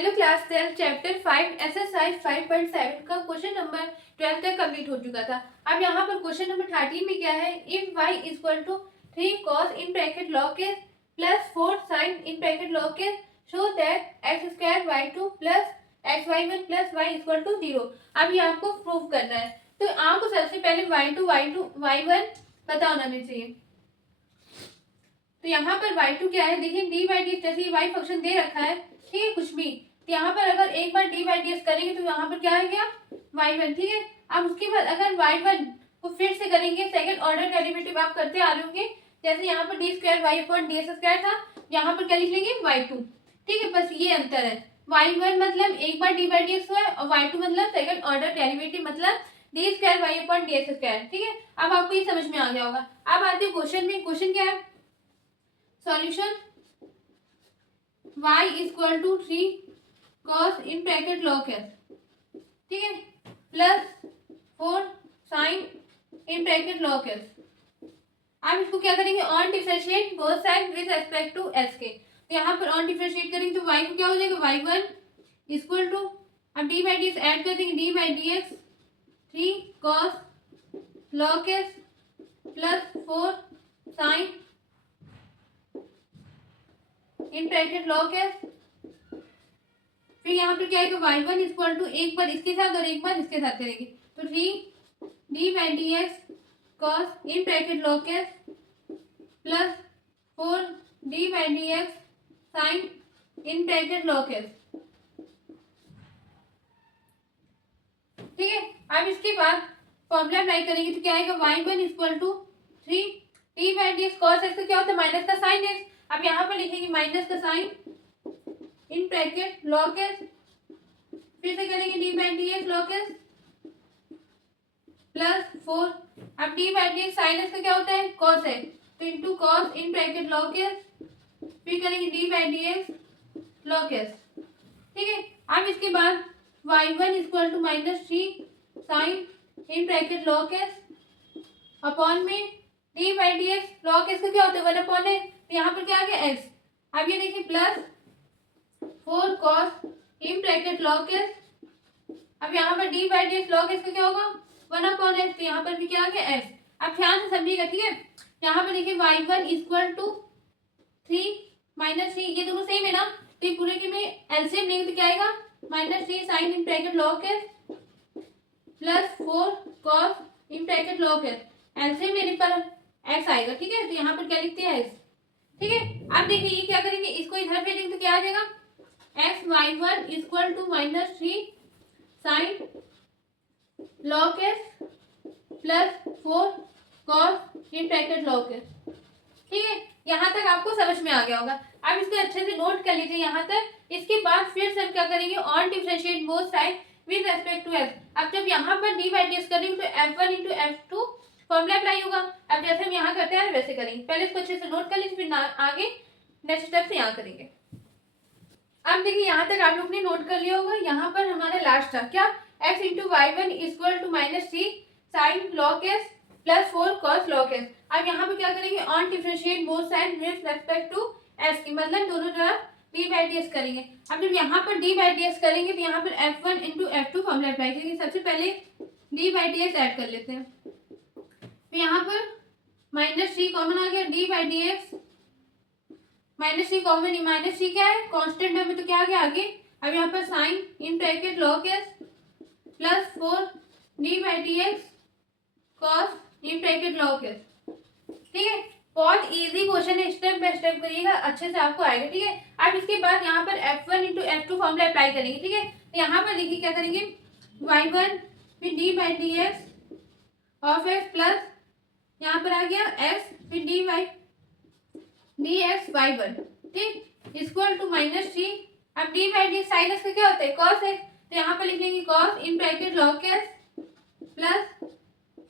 Hello class 12 chapter 5 exercise 5.7 का question number 12 तक complete हो चुका था। अब यहाँ पर क्वेश्चन नंबर 13 में क्या है, if y equal to 3 cos in bracket log s plus 4 sin in bracket log s show that x square y two plus x y one plus y equal to 0। अब ये आपको prove करना है, तो आपको सबसे पहले वाई वन पता होना चाहिए। तो यहाँ पर y2 क्या है, देखिए डी बाई डी जैसे y फंक्शन दे रखा है, ठीक है, कुछ भी, तो यहाँ पर अगर एक बार डी बाई डी करेंगे तो यहाँ पर क्या आ गया y1, ठीक है। अब उसके बाद अगर y1 को फिर से करेंगे, सेकंड ऑर्डर डेरिवेटिव आप करते आ रहे होंगे, जैसे यहाँ पर d square y upon d x square था, यहाँ पर क्या लिख लेंगे y2, ठीक है। बस ये अंतर है, y1 मतलब एक बार डी बाई डी हुआ है और y2 मतलब सेकंड ऑर्डर डेरिवेटिव मतलब d square y upon d x square, ठीक है। अब आपको ये समझ में आ गया होगा। अब आते हैं क्वेश्चन में, क्वेश्चन क्या है, solution y equal to 3 cos in bracket log s, ठीक है, plus 4 sin in bracket log s। आप इसको क्या करेंगे, on differentiate both side with respect to s के, तो यहाँ पर ऑन डिफरेंशिएट करेंगे तो y को क्या हो जाएगा, y1 इक्वल टू, अब डी बाई डी ऐड कर देंगे, D by d x 3 cos log s plus 4 sin in bracket log s। फिर यहाँ पर क्या आएगा, y1 इक्वल टू, एक बार इसके साथ और एक बार इसके साथ करेंगे, तो 3 d by d x cos in bracket log s plus 4 d by d x sine in bracket log s, ठीक है। अब इसके बाद फॉर्मूला अप्लाई करेंगे तो क्या आएगा, y1 equal to 3 d by d x cos x क्या होता है, माइनस का साइन एक्स। अब यहाँ पर लिखेंगे माइनस का sine in bracket log s, फिर से करेंगे d by d x log s plus 4, अब d by d x sine x का क्या होता है, cos है, तो into cos in bracket log s, फिर करेंगे d by d x log s, ठीक है। अब इसके बाद y1 equal to minus 3 sine in bracket log s upon में d by d x log s का क्या होता है, 1 अपॉन है, तो यहाँ पर क्या आ गया x। अब ये देखिए plus 4 cos in bracket log s, अब यहाँ पर d by d x log s का क्या होगा, 1 अपॉन x, तो यहाँ पर भी क्या आ गया x। अब ध्यान से समझिएगा, ठीक है। यहाँ पर देखिए y1 इक्वल टू 3 माइनस 3, ये दोनों सेम है ना, तो ये पूरे के में एलसीएम लेंगे तो क्या आएगा, minus 3 sine in bracket log s plus 4 cos in bracket log s, LCM लेने पर x आएगा, ठीक है। तो यहाँ पर क्या लिखते हैं x, ठीक है। अब देखिए ये क्या करेंगे, इसको इधर भेजेंगे तो क्या आ जाएगा, x y one equal to minus 3 sine log s plus 4 cos in bracket log s, ठीक है। यहाँ तक आपको समझ में आ गया होगा। अब इसको अच्छे से नोट कर लीजिए यहाँ तक। इसके बाद फिर से हम क्या करेंगे, on differentiate both side with respect to s। अब जब यहाँ पर डी बाई डी करेंगे तो f1 into f2 formula apply होगा। अब जैसे हम यहाँ करते हैं वैसे करेंगे, पहले इसको अच्छे से नोट कर लीजिए, फिर आगे नेक्स्ट स्टेप से यहाँ करेंगे। अब देखिए यहाँ तक आप लोग ने नोट कर लिया होगा। यहाँ पर हमारा लास्ट था क्या, x into y one equal to minus 3 sine log s plus 4 cos log s। अब यहाँ पे क्या करेंगे, on differentiate both side with respect to s की, मतलब दोनों तरफ डी बाई डी एक्स करेंगे। अब जब यहाँ पर डी बाई डी एक्स करेंगे तो यहाँ पर f1 into f2 formula apply करेंगे। सबसे पहले D by d x add कर लेते हैं, तो यहाँ पर माइनस 3 कॉमन आ गया, D by d x minus 3 common, minus 3 क्या है, कॉन्स्टेंट है, तो क्या आ गया आगे। अब यहाँ पर sine in bracket log s plus 4 d by d x cos in bracket log s, ठीक है। बहुत इजी क्वेश्चन है, स्टेप बाय स्टेप करिएगा, अच्छे से आपको आएगा, ठीक है। अब इसके बाद यहाँ पर f1 into f2 formula apply करेंगे, ठीक है। तो यहाँ पर देखिए क्या करेंगे, y1 फिर d by d x of x plus यहाँ पर आ गया x फिर d by d x y one, ठीक, इक्वल टू माइनस 3। अब d by d sine x का क्या होता है, cos x, तो यहाँ पर लिख लेंगे cos in bracket log s plus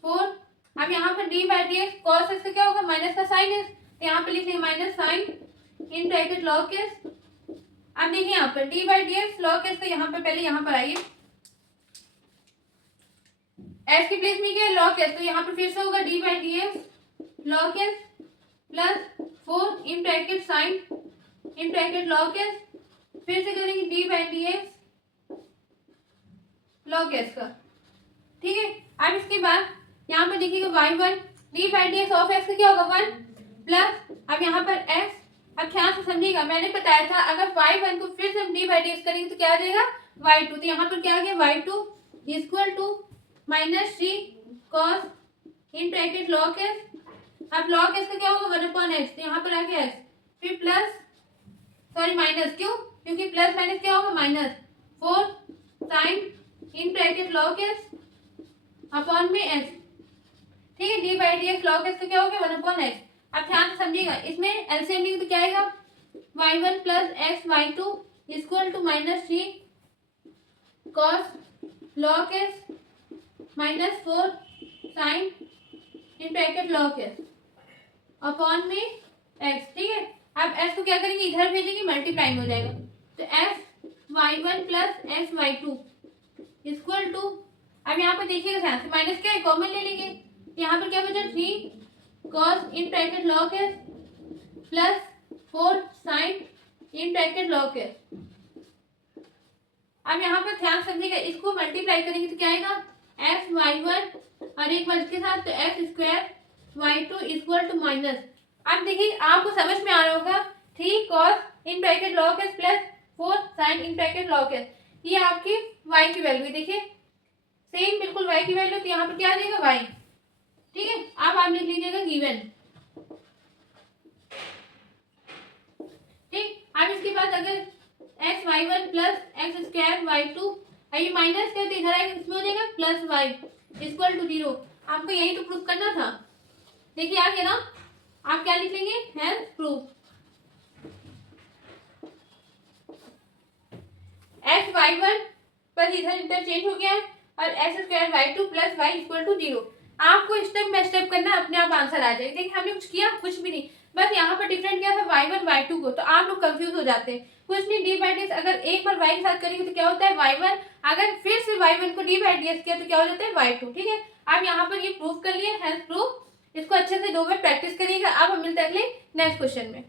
4। अब यहाँ पर d by d x cos x का क्या होगा, माइनस का साइन x, तो यहाँ पर लिख लेंगे minus sine in bracket log s। अब देखिए यहाँ पर d by d x log s, तो यहाँ पर पहले यहाँ पर आइए, s की प्लेस में क्या है log s, तो यहाँ पर फिर से होगा d by d x log s plus 4 in bracket sine in bracket log s फिर से करेंगे d by d x log s का, ठीक है। अब इसके बाद यहाँ पर देखिएगा y1 D by d x of x का क्या होगा 1 प्लस, अब यहाँ पर x, अब ध्यान से समझिएगा, मैंने बताया था अगर y1 को फिर से हम डी बाई डी एक्स करेंगे तो क्या आ जाएगा y2, तो यहाँ पर क्या आ गया y2 equal to minus 3 cos in bracket log s, अब लॉग एस का क्या होगा 1/x, तो यहाँ पर आ गया x, फिर प्लस सॉरी माइनस, क्यों, क्योंकि प्लस माइनस क्या होगा minus 4 sine in bracket log s upon में x, ठीक है। D by d x log s का क्या हो गया 1/x। अब ध्यान से समझिएगा, इसमें एलसीएम लेंगे तो क्या आएगा y1 plus x y2 equal to minus 3 cos log s minus 4 sine in bracket log s upon में x, ठीक है। अब s को क्या करेंगे इधर भेजेंगे, मल्टीप्लाई हो जाएगा, तो s y1 plus x y2 equal to, अब यहाँ पर देखिएगा ध्यान से माइनस क्या है कॉमन ले लेंगे, यहाँ पर क्या बचा 3 cos in bracket log s plus 4 sine in bracket log s. अब यहाँ पर ध्यान समझिएगा, इसको मल्टीप्लाई करेंगे तो क्या आएगा एक्स y1 और एक बार इसके साथ तो x square y2 equal to minus, अब देखिए आपको समझ में आ रहा होगा 3 cos in bracket log s plus 4 sine in bracket log s, ये आपकी y की वैल्यू है, देखिए सेम बिल्कुल y की वैल्यू, तो यहाँ पर क्या आ जाएगा y, ठीक है। अब आप लिख लीजिएगा गिवन, ठीक। अब इसके बाद अगर x y1 plus x square y2, ये माइनस करते इधर आएगा, इसमें हो जाएगा प्लस y इक्वल टू 0, आपको यही तो प्रूफ करना था, देखिए आ गया ना, आप क्या लिख लेंगे हेल्थ प्रूफ, एक्स y1 पर इधर इंटरचेंज हो गया है और x square y2 plus y equal to 0, आपको स्टेप बाय स्टेप करना, अपने आप आंसर आ जाएगा। देखिए हमने कुछ किया कुछ भी नहीं, बस यहाँ पर डिफरेंट किया था y1 y2 को, तो आप लोग कंफ्यूज हो जाते हैं, कुछ नहीं। डी बाई डी एक्स अगर एक बार y के साथ करेंगे तो क्या होता है y1, अगर फिर से y1 को डी बाई डी एक्स किया तो क्या हो जाता है y2, ठीक है। आप यहाँ पर ये प्रूफ कर लिए, हेल्थ प्रूफ, इसको अच्छे से 2 बार प्रैक्टिस करिएगा। अब हम मिलते हैं अगले नेक्स्ट क्वेश्चन में।